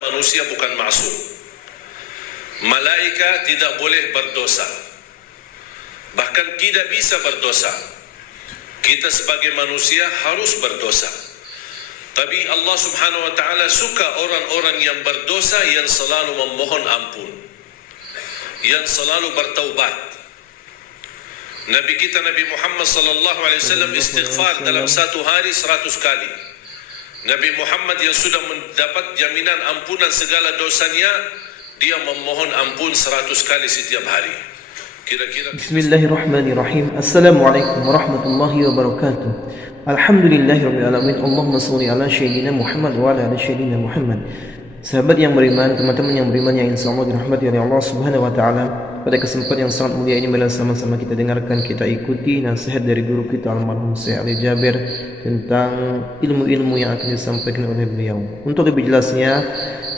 Manusia bukan maksum. Malaikat tidak boleh berdosa. Bahkan tidak bisa berdosa. Kita sebagai manusia harus berdosa. Tapi Allah Subhanahu wa ta'ala suka orang-orang yang berdosa, yang selalu memohon ampun, yang selalu bertaubat. Nabi kita Nabi Muhammad sallallahu alaihi wasallam istighfar dalam satu hari 100 kali. Nabi Muhammad yang sudah mendapat jaminan ampunan segala dosanya, dia memohon ampun 100 kali setiap hari. Kira-kira Bismillahirrahmanirrahim. Assalamualaikum warahmatullahi wabarakatuh. Alhamdulillahirabbil alamin. Allahumma shalli ala sayyidina Muhammad wa ala ali sayyidina Muhammad. Sahabat yang beriman, teman-teman yang beriman yang insyaallah dirahmati oleh Allah Subhanahu wa taala, pada kesempatan yang sangat mulia ini marilah sama-sama kita dengarkan, kita ikuti nasihat dari guru kita almarhum Syekh Ali Jabir tentang ilmu-ilmu yang akan disampaikan oleh beliau. Untuk lebih jelasnya,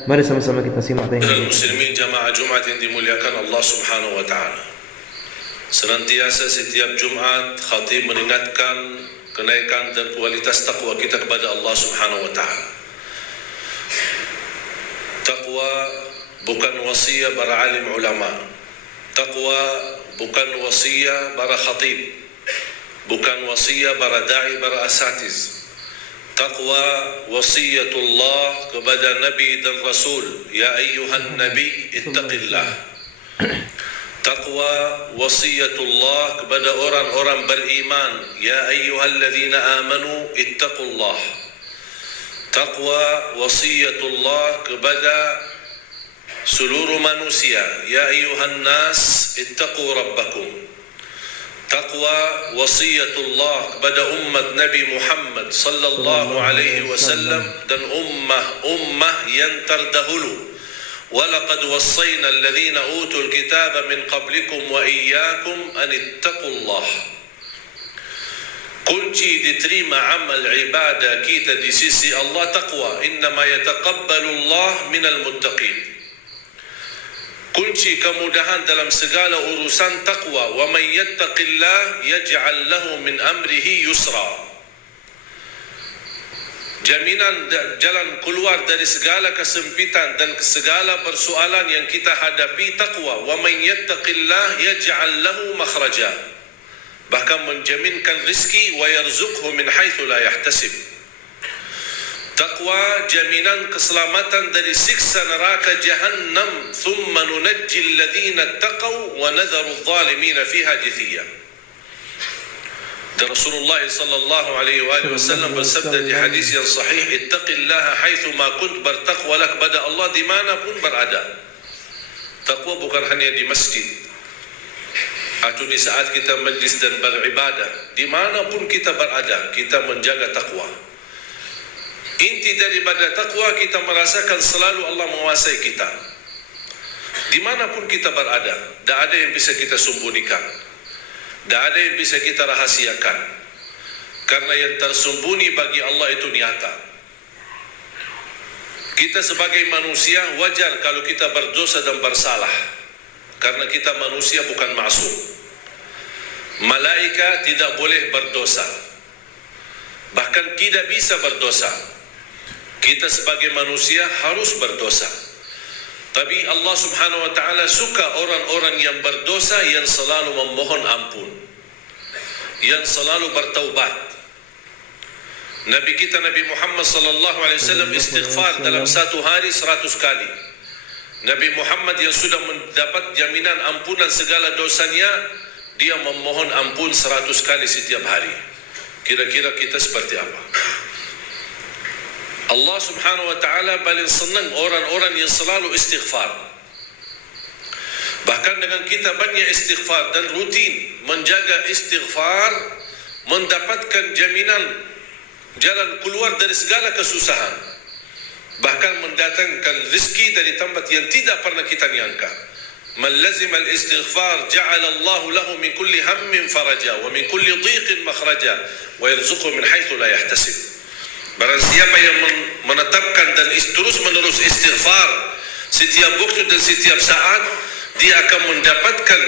mari sama-sama kita simak tayang. Muslimin jamaah Jumat yang dimuliakan Allah Subhanahu wa taala. Senantiasa setiap Jumat khatib mengingatkan kenaikan dan kualitas takwa kita kepada Allah Subhanahu wa taala. Takwa bukan wasiat para alim ulama. Takwa bukan wasiat para khatib, bukan wasiat para da'i, para asatiz. Taqwa wasiatullah kepada Nabi dan Rasul. Ya ayyuhan Nabi ittaqillah. Taqwa wasiatullah kepada orang-orang beriman. Ya ayyuhalladzina amanu ittaqullah. Taqwa wasiatullah kepada seluruh manusia. Ya ayyuhan nas ittaqu rabbakum. Taqwa wasiyatullah kepada umat Nabi Muhammad sallallahu alaihi wasallam dan ummah yang terdahulu. Walaqad wassayna alladhina utul kitaba min qablikum wa iyyakum an ittaqullah. Kunci diterima amal ibadah kita di sisi Allah taqwa. Innama yataqabbalu Allah minal muttaqin. Kunci kemudahan dalam segala urusan taqwa. Wa may yattaqillah yaj'al lahu min amrihi yusra. Jaminan jalan keluar dari segala kesempitan dan segala persoalan yang kita hadapi taqwa. Wa may yattaqillah yaj'al lahu makhraja. Bahkan menjaminkan rizki wa yarzuqhu min haitsu la yahtasib. Taqwa jaminan keselamatan dari siksa neraka jahannam. Thumma nunajji alladhina taqaw wa nadharu adh-dhalimina fiha jithiya. Dan Rasulullah sallallahu alaihi wasallam bersabda di hadis yang sahih, ittaqillaha haitsu ma kunt, bertakwalah kepada Allah dimanapun berada. Taqwa bukan hanya di masjid atau di saat kita majlis dan beribadah. Dimanapun kita berada, kita menjaga taqwa. Inti daripada takwa kita merasakan selalu Allah menguasai kita. Dimanapun kita berada, tak ada yang bisa kita sembunyikan, tak ada yang bisa kita rahasiakan. Karena yang tersembunyi bagi Allah itu nyata. Kita sebagai manusia wajar kalau kita berdosa dan bersalah, karena kita manusia bukan maksum. Malaikat tidak boleh berdosa, bahkan tidak bisa berdosa. Kita sebagai manusia harus berdosa. Tapi Allah Subhanahu wa ta'ala suka orang-orang yang berdosa, yang selalu memohon ampun, yang selalu bertaubat. Nabi kita Nabi Muhammad sallallahu alaihi wasallam istighfar dalam satu hari 100 kali. Nabi Muhammad yang sudah mendapat jaminan ampunan segala dosanya, dia memohon ampun 100 kali setiap hari. Kira-kira kita seperti apa? Allah Subhanahu wa ta'ala paling senang orang-orang yang selalu istighfar. Bahkan dengan kita banyak istighfar dan rutin menjaga istighfar, mendapatkan jaminan jalan keluar dari segala kesusahan. Bahkan mendatangkan rezeki dari tempat yang tidak pernah kita nyangka. Man lazima al-istighfar ja'ala Allahu lahu min kulli hammin faraja wa min kulli dhiqin makhraja wa yarzuqhu min haitsu la yahtasib. Barang siapa yang menetapkan dan terus-menerus istighfar setiap waktu dan setiap saat, dia akan mendapatkan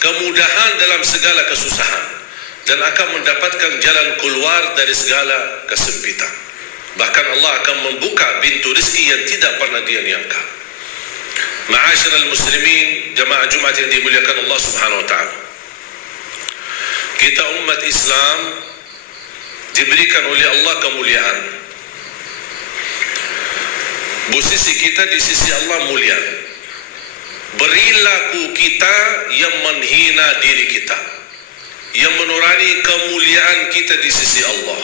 kemudahan dalam segala kesusahan dan akan mendapatkan jalan keluar dari segala kesempitan. Bahkan Allah akan membuka pintu rezeki yang tidak pernah dia nyangka. Ma'asyiral muslimin, jamaah Jumat yang dimuliakan Allah Subhanahu wa taala. Kita umat Islam diberikan oleh Allah kemuliaan. Posisi kita di sisi Allah mulia. Perilaku kita yang menghina diri kita, yang menurani kemuliaan kita di sisi Allah.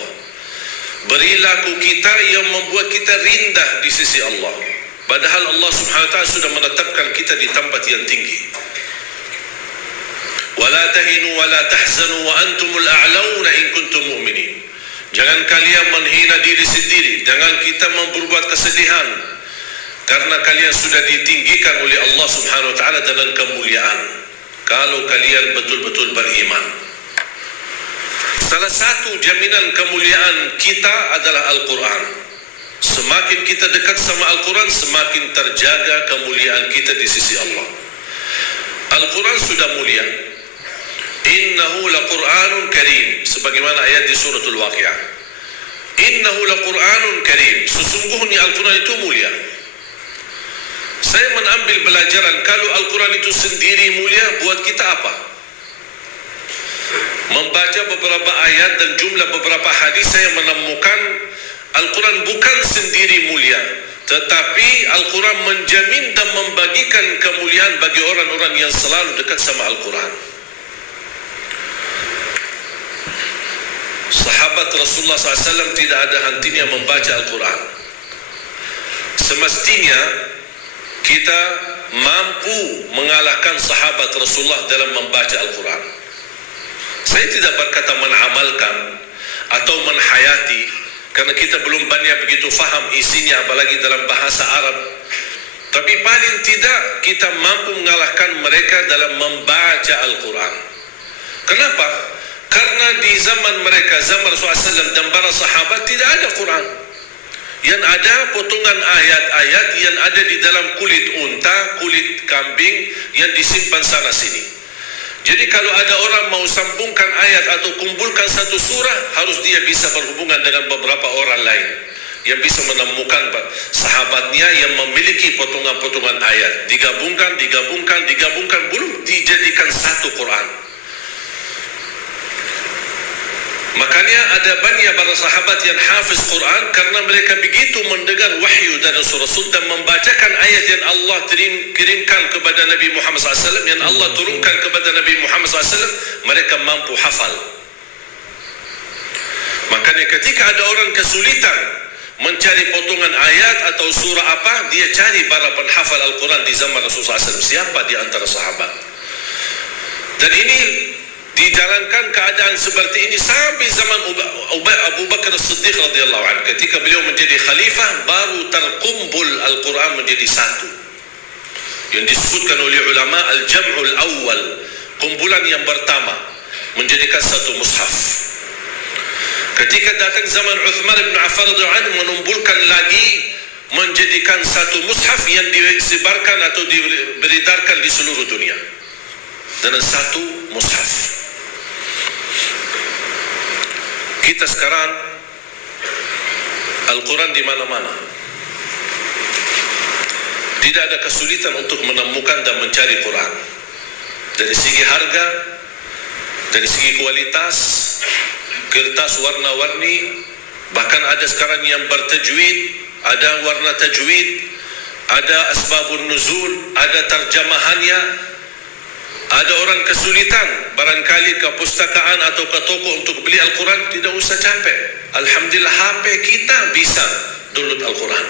Perilaku kita yang membuat kita rendah di sisi Allah. Padahal Allah Subhanahu wa taala sudah menetapkan kita di tempat yang tinggi. Wala tahinu wala tahzanu wa antumul a'launa in kuntum mu'minin. Jangan kalian menghina diri sendiri, jangan kita memperbuat kesedihan, karena kalian sudah ditinggikan oleh Allah Subhanahu wa taala dalam kemuliaan. Kalau kalian betul-betul beriman. Salah satu jaminan kemuliaan kita adalah Al-Quran. Semakin kita dekat sama Al-Quran, semakin terjaga kemuliaan kita di sisi Allah. Al-Quran sudah mulia. Innahu laqur'anun karim, sebagaimana ayat di suratul Waqiah. Innahu laqur'anun karim, sesungguhnya Al-Quran itu mulia. Saya mengambil pelajaran, kalau Al-Quran itu sendiri mulia, buat kita apa? Membaca beberapa ayat dan jumlah beberapa hadis, saya menemukan Al-Quran bukan sendiri mulia, tetapi Al-Quran menjamin dan membagikan kemuliaan bagi orang-orang yang selalu dekat sama Al-Quran. Sahabat Rasulullah SAW tidak ada hentinya membaca Al-Quran. Semestinya kita mampu mengalahkan sahabat Rasulullah dalam membaca Al-Quran. Saya tidak berkata menamalkan atau menhayati, karena kita belum banyak begitu faham isinya, apalagi dalam bahasa Arab. Tapi paling tidak kita mampu mengalahkan mereka dalam membaca Al-Quran. Kenapa? Karena di zaman mereka, zaman Rasulullah SAW dan para sahabat, tidak ada Quran. Yang ada potongan ayat-ayat yang ada di dalam kulit unta, kulit kambing yang disimpan sana sini. Jadi kalau ada orang mau sambungkan ayat atau kumpulkan satu surah, harus dia bisa berhubungan dengan beberapa orang lain yang bisa menemukan sahabatnya yang memiliki potongan-potongan ayat, digabungkan, belum dijadikan satu Quran. Makanya ada banyak para sahabat yang hafiz Quran karena mereka begitu mendengar wahyu dari Rasul dan membacakan ayat yang Allah kirimkan kepada Nabi Muhammad SAW, yang Allah turunkan kepada Nabi Muhammad SAW, mereka mampu hafal. Makanya ketika ada orang kesulitan mencari potongan ayat atau surah apa, dia cari para penghafal Al-Quran di zaman Rasulullah SAW. Siapa di antara sahabat? Dan ini dijalankan keadaan seperti ini sampai zaman Abu Bakar As-Siddiq radhiyallahu anhu. Ketika beliau menjadi khalifah, baru terkumpul Al-Quran menjadi satu, yang disebutkan oleh ulama al-jam'ul awal, kumpulan yang pertama, menjadikan satu mushaf. Ketika datang zaman Uthman bin Affan radhiyallahu anhu, menumpulkan lagi, menjadikan satu mushaf yang disebarkan atau diberedarkan di seluruh dunia dengan satu mushaf. Kita sekarang Al-Quran di mana-mana. Tidak ada kesulitan untuk menemukan dan mencari Quran. Dari segi harga, dari segi kualitas, kertas warna-warni, bahkan ada sekarang yang bertajwid, ada warna tajwid, ada asbabun nuzul, ada terjemahannya. Ada orang kesulitan barangkali ke pustakaan atau ke toko untuk beli Al-Quran, tidak usah capek. Alhamdulillah HP kita bisa download Al-Quran.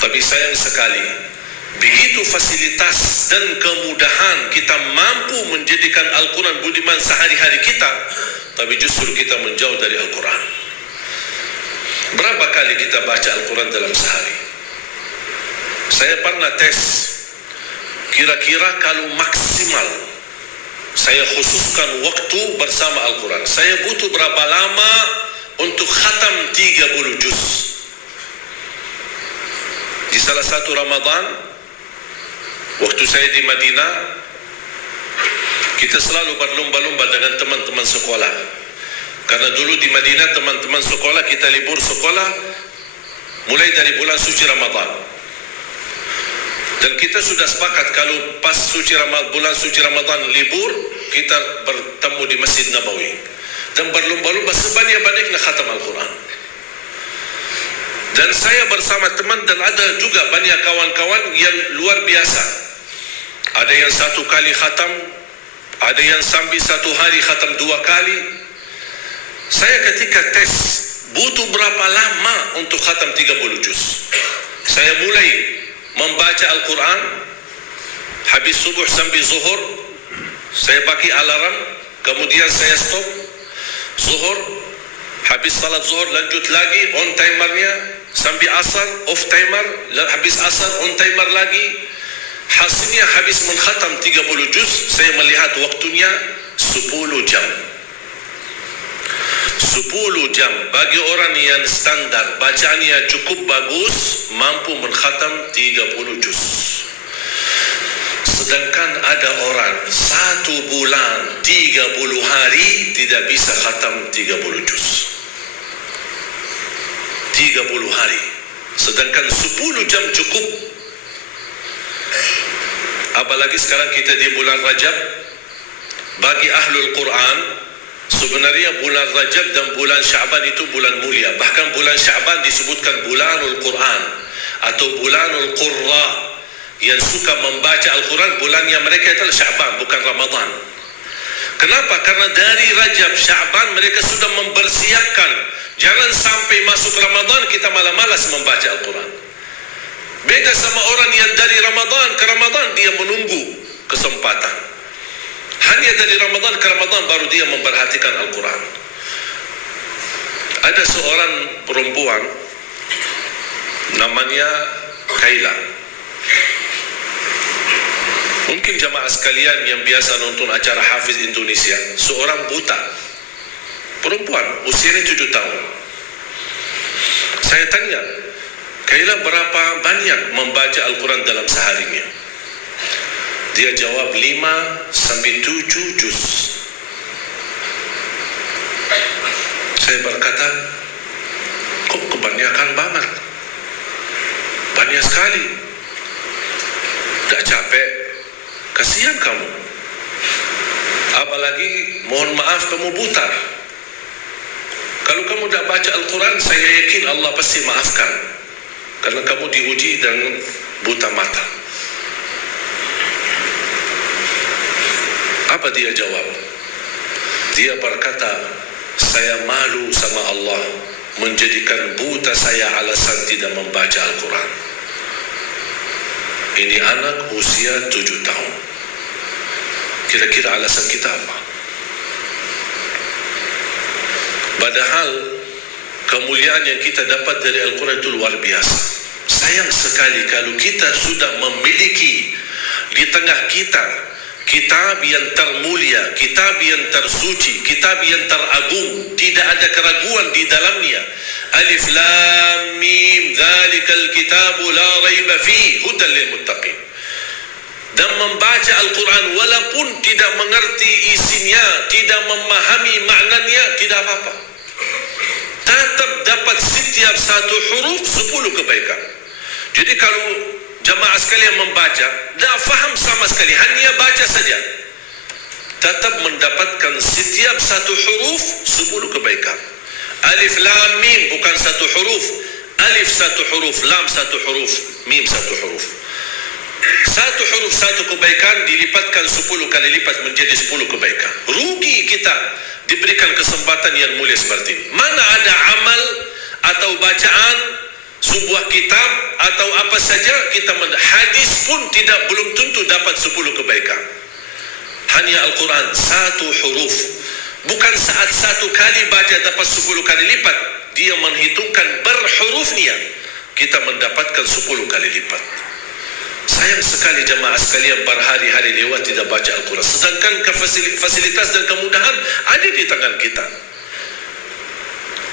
Tapi sayang sekali, begitu fasilitas dan kemudahan kita mampu menjadikan Al-Quran budiman sehari-hari kita, tapi justru kita menjauh dari Al-Quran. Berapa kali kita baca Al-Quran dalam sehari? Saya pernah tes, kira-kira kalau maksimal saya khususkan waktu bersama Al-Quran, saya butuh berapa lama untuk khatam 30 juz. Di salah satu Ramadan, waktu saya di Madinah, kita selalu berlomba-lomba dengan teman-teman sekolah. Karena dulu di Madinah teman-teman sekolah kita libur sekolah mulai dari bulan suci Ramadan. Dan kita sudah sepakat kalau pas bulan suci Ramadan libur, kita bertemu di Masjid Nabawi dan berlomba-lomba sebanyak-banyaknya khatam Al-Quran. Dan saya bersama teman dan ada juga banyak kawan-kawan yang luar biasa. Ada yang 1 kali khatam, ada yang sambil 1 hari khatam 2 kali. Saya ketika tes butuh berapa lama untuk khatam 30 juz. Saya mulai membaca Al-Quran, habis subuh sampai zuhur, saya pakai alarm, kemudian saya stop, zuhur, habis salat zuhur lanjut lagi, on timernya, sampai asar, off timer, habis asar, on timer lagi. Hasilnya habis mengkhatam 30 juz, saya melihat waktunya 10 jam. 10 jam bagi orang yang standar bacaannya cukup bagus mampu mengkhatam 30 juz. Sedangkan ada orang 1 bulan 30 hari tidak bisa khatam 30 juz. 30 hari. Sedangkan 10 jam cukup. Apalagi sekarang kita di bulan Rajab. Bagi ahlul Quran, sebenarnya bulan Rajab dan bulan Sya'ban itu bulan mulia. Bahkan bulan Sya'ban disebutkan bulanul Quran atau bulanul Qurra. Yang suka membaca Al-Quran bulannya mereka adalah Sya'ban, bukan Ramadan. Kenapa? Karena dari Rajab, Sya'ban mereka sudah mempersiapkan. Jangan sampai masuk Ramadan kita malas membaca Al-Quran. Beda sama orang yang dari Ramadan ke Ramadan dia menunggu kesempatan. Hanya dari Ramadan ke Ramadan baru dia memperhatikan Al-Quran. Ada seorang perempuan namanya Kaila. Mungkin jamaah sekalian yang biasa nonton acara Hafiz Indonesia, seorang buta perempuan usianya 7 tahun. Saya tanya, Kaila berapa banyak membaca Al-Quran dalam seharinya? Dia jawab 5 sampai 7 juz. Saya berkata, kok kebanyakan banget? Banyak sekali. Tak capek? Kasihan kamu. Apalagi mohon maaf kamu buta. Kalau kamu tak baca Al-Quran, saya yakin Allah pasti maafkan. Karena kamu diuji dengan buta mata. Apa dia jawab? Dia berkata, saya malu sama Allah menjadikan buta saya alasan tidak membaca Al-Quran. Ini anak usia 7 tahun. Kira-kira alasan kita apa? Padahal kemuliaan yang kita dapat dari Al-Quran itu luar biasa. Sayang sekali kalau kita sudah memiliki di tengah kita kitab yang termulia, kitab yang tersuci, kitab yang teragung, tidak ada keraguan di dalamnya. Alif Lam Mim, dzalikal kitabu la raiba fihi hudan lil muttaqin. Dan membaca Al-Quran walaupun tidak mengerti isinya, tidak memahami maknanya, tidak apa-apa. Tetap dapat setiap satu huruf 10 kebaikan. Jadi kalau jamaah sekalian membaca, tak faham sama sekali, hanya baca saja, tetap mendapatkan setiap satu huruf 10 kebaikan. Alif Lam Mim bukan satu huruf, alif satu huruf, lam satu huruf, mim satu huruf. Satu huruf satu kebaikan dilipatkan 10 kali lipat menjadi 10 kebaikan. Rugi kita diberikan kesempatan yang mulia seperti ini. Mana ada amal atau bacaan sebuah kitab atau apa saja kita hadis pun belum tentu dapat 10 kebaikan. Hanya Al-Quran satu huruf. Bukan saat satu kali baca dapat 10 kali lipat. Dia menghitungkan berhurufnya. Kita mendapatkan 10 kali lipat. Sayang sekali jamaah sekalian berhari-hari lewat tidak baca Al-Quran. Sedangkan fasilitas dan kemudahan ada di tangan kita.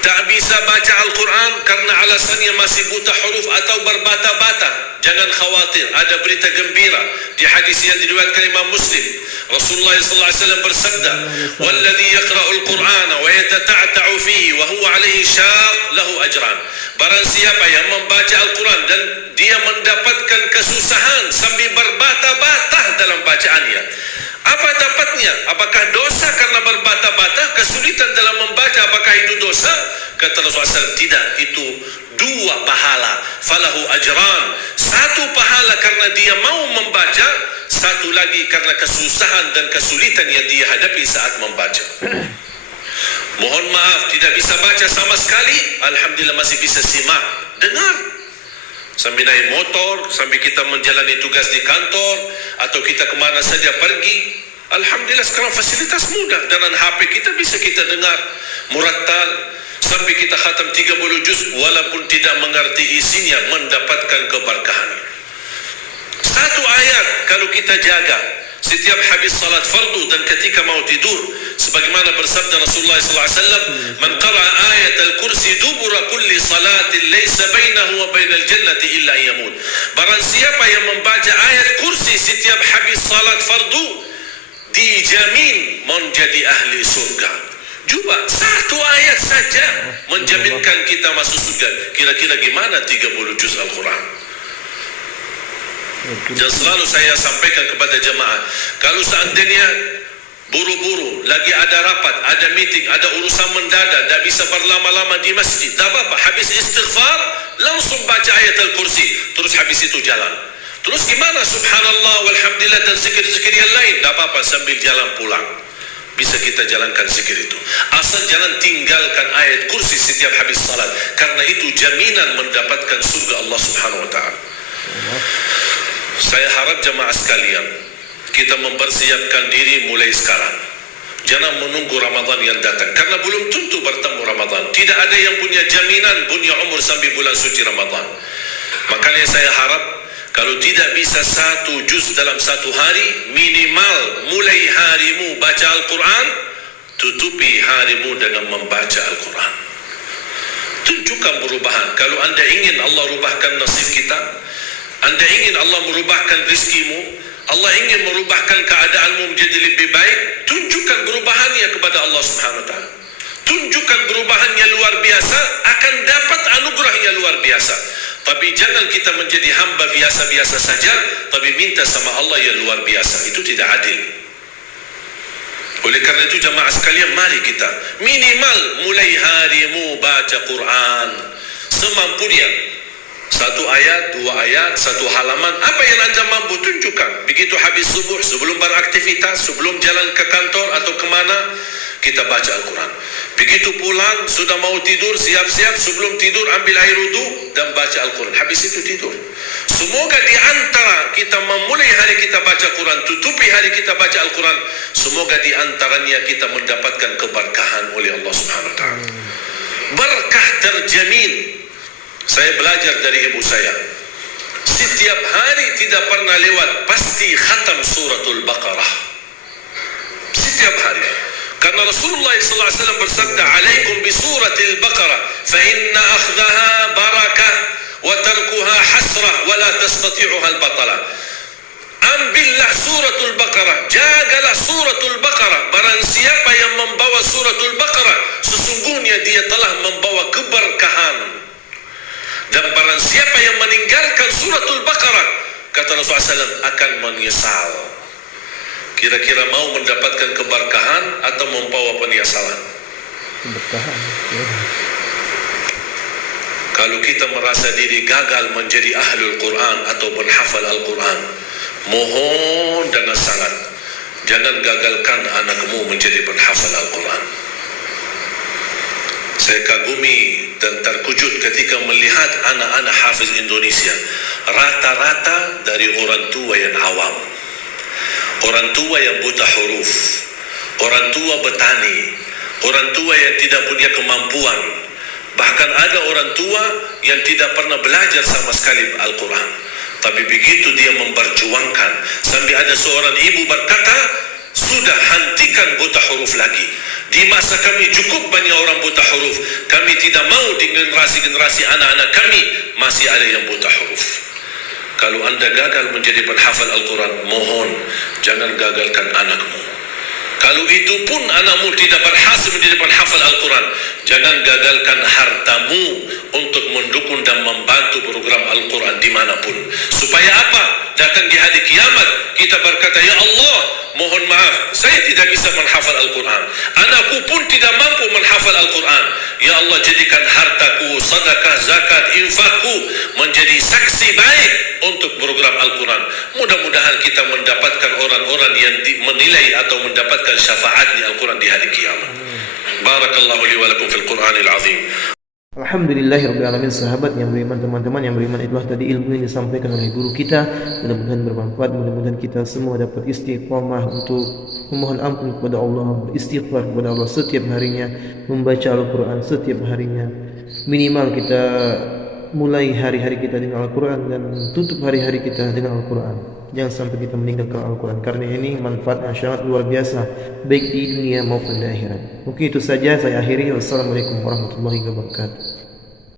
Tak bisa baca Al-Quran karena alasannya masih buta huruf atau berbata-bata. Jangan jangan khawatir. Ada berita gembira di hadis yang diriwayatkan Imam Muslim. Rasulullah sallallahu alaihi wasallam bersabda, "Walladzi yaqra'ul Qur'ana wa yatata'ta'u fihi wa huwa 'alaihi syaq lahu ajran." Barang siapa yang membaca Al-Quran dan dia mendapatkan kesusahan sambil berbata-bata dalam bacaannya, apa dapatnya? Apakah dosa karena berbata-bata? Kesulitan dalam membaca, apakah itu dosa? Kata Rasulullah SAW, tidak, itu 2 pahala. Falahu ajran, 1 pahala karena dia mau membaca, 1 lagi karena kesusahan dan kesulitan yang dia hadapi saat membaca. Mohon maaf, tidak bisa baca sama sekali. Alhamdulillah masih bisa simak, dengar. Sambil naik motor, sambil kita menjalani tugas di kantor, atau kita kemana saja pergi. Alhamdulillah sekarang fasilitas mudah. Dengan HP kita bisa kita dengar murattal. Sampai kita khatam 30 juz, walaupun tidak mengerti isinya, mendapatkan keberkahan. 1 ayat kalau kita jaga setiap habis salat fardu dan ketika mau tidur, sebagaimana bersabda Rasulullah SAW, "Man qara'a ayat al-kursi dubura kulli salatin laysa bainahu wa bainal jannati illa yamut." Barang siapa yang membaca ayat kursi setiap habis salat fardu, dijamin menjadi ahli surga. Cuba 1 ayat saja menjaminkan kita masuk surga. Kira-kira gimana 30 juz Al-Quran? Dan selalu saya sampaikan kepada jemaah, kalau seandainya buru-buru, lagi ada rapat, ada meeting, ada urusan mendadak, tak bisa berlama-lama di masjid, tak apa-apa, habis istighfar, langsung baca ayat Al-Kursi, terus habis itu jalan. Terus gimana? Subhanallah, walhamdulillah, dan zikir-zikir yang lain, tak apa-apa, sambil jalan pulang. Bisa kita jalankan zikir itu. Asal jangan tinggalkan ayat kursi setiap habis salat, karena itu jaminan mendapatkan surga Allah Subhanahu wa ta'ala. Saya harap jemaah sekalian, kita mempersiapkan diri mulai sekarang. Jangan menunggu Ramadan yang datang, karena belum tentu bertemu Ramadan. Tidak ada yang punya jaminan punya umur sampai bulan suci Ramadan. Makanya saya harap, kalau tidak bisa 1 juz dalam 1 hari, minimal mulai harimu baca Al-Quran, tutupi harimu dengan membaca Al-Quran. Tunjukkan perubahan. Kalau anda ingin Allah rubahkan nasib kita, anda ingin Allah merubahkan rizkimu, Allah ingin merubahkan keadaanmu menjadi lebih baik, tunjukkan perubahannya kepada Allah Subhanahu wa ta'ala. Tunjukkan perubahannya luar biasa, akan dapat anugerah yang luar biasa. Tapi jangan kita menjadi hamba biasa-biasa saja, tapi minta sama Allah yang luar biasa. Itu tidak adil. Oleh karena itu jemaah sekalian, mari kita minimal mulai harimu baca Quran semampunya. 1 ayat, 2 ayat, 1 halaman, apa yang anda mampu tunjukkan. Begitu habis subuh, sebelum beraktivitas, sebelum jalan ke kantor atau kemana, kita baca Al-Quran. Begitu pulang, sudah mau tidur, siap-siap, sebelum tidur ambil air wudu dan baca Al-Quran. Habis itu tidur. Semoga di antara kita memulai hari kita baca Quran, tutupi hari kita baca Al-Quran, semoga di antaranya kita mendapatkan keberkahan oleh Allah Subhanahu wa ta'ala. Berkah terjamin. Saya belajar dari ibu saya, setiap hari tidak pernah lewat pasti khatam suratul Baqarah. Setiap hari. Karena Rasulullah SAW bersabda, "Alaikum bi suratil Baqarah, fa inna akhdaha barakah wa tarkuha hasrah wa la tastati'uha al-batalah." Ambillah suratul Baqarah, jagalah suratul Baqarah. Barang siapa yang membawa suratul Baqarah, sesungguhnya dia telah membawa keberkahan. Dan barang siapa yang meninggalkan suratul Baqarah, kata Rasulullah SAW, akan menyesal. Kira-kira mau mendapatkan keberkahan atau membawa penyesalan? Keberkahan. Ya. Kalau kita merasa diri gagal menjadi ahlul Quran atau penghafal Al-Quran, mohon dengan sangat, jangan gagalkan anakmu menjadi penghafal Al-Quran. Saya kagumi dan terkejut ketika melihat anak-anak hafiz Indonesia, rata-rata dari orang tua yang awam, orang tua yang buta huruf, orang tua petani, orang tua yang tidak punya kemampuan. Bahkan ada orang tua yang tidak pernah belajar sama sekali Al-Quran. Tapi begitu dia memperjuangkan, sampai ada seorang ibu berkata, "Sudah, hentikan buta huruf lagi. Di masa kami cukup banyak orang buta huruf. Kami tidak mau di generasi-generasi anak-anak kami masih ada yang buta huruf." Kalau anda gagal menjadi penghafal Al-Quran, mohon jangan gagalkan anakmu. Kalau itu pun anakmu tidak berhasil menjadi penghafal Al-Quran, jangan gagalkan hartamu untuk mendukung dan membantu program Al-Quran dimanapun. Supaya apa? Datang di hari kiamat, kita berkata, ya Allah, mohon maaf, saya tidak bisa menghafal Al-Quran. Anakku pun tidak mampu menghafal Al-Quran. Ya Allah, jadikan hartaku, sedekah, zakat, infakku menjadi saksi baik untuk program Al-Quran. Mudah-mudahan kita mendapatkan orang-orang yang menilai atau mendapatkan syafaat di Al-Quran di hari kiamat. Barakallahu li wa lakum fil Qur'anil azim. Alhamdulillahirrahmanirrahim. Sahabat yang beriman, teman-teman yang beriman, itulah tadi ilmu yang disampaikan oleh guru kita. Mudah-mudahan bermanfaat, mudah-mudahan kita semua dapat istiqamah untuk memohon ampun kepada Allah, beristighfar kepada Allah setiap harinya, membaca Al-Quran setiap harinya. Minimal kita mulai hari-hari kita dengan Al-Quran dan tutup hari-hari kita dengan Al-Quran. Jangan sampai kita meninggalkan Al-Quran, karena ini manfaatnya sangat luar biasa, baik di dunia maupun di akhirat. Mungkin itu saja saya akhiri. Wassalamualaikum warahmatullahi wabarakatuh.